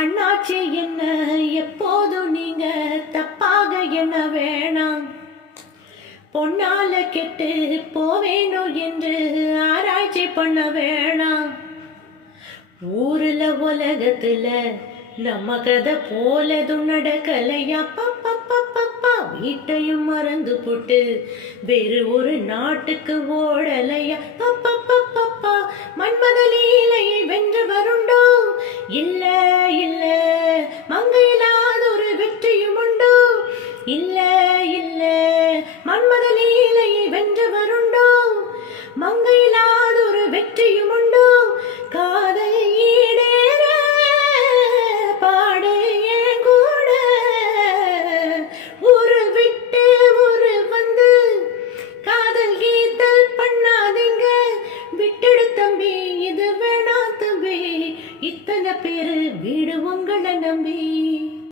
அண்ணாச்சி என்ன எப்போதும் நீங்க தப்பாக என்ன வேணாம். பொன்னால கெட்டு போவேனோ என்று ஆராய்ச்சி பண்ண வேணாம். ஊருல உலகத்துல நம்ம கதை போலதும் நடக்கலையா பப்பா. வீட்டையும் மறந்து போட்டு வேறு ஒரு நாட்டுக்கு ஓடலையா பப்பா. மன்மத லீலையை வென்று வருண்டோ? இல்ல இல்ல, மங்கையிலாத ஒரு வெற்றியும் உண்டோ? இல்ல இல்ல, மன்மத லீலையை வென்று வருண்டோ? மங்கையிலாத ஒரு வெற்றியும் உண்டோ? காதல் ஈடேற பாடு ஏன் கூட, ஊரு விட்டு ஊரு வந்து காதல் கீதல் பண்ணாதீங்க. விட்டுடு தம்பி, இது வேணா தம்பி, இத்தனை பேரு வீடு உங்களை நம்பி.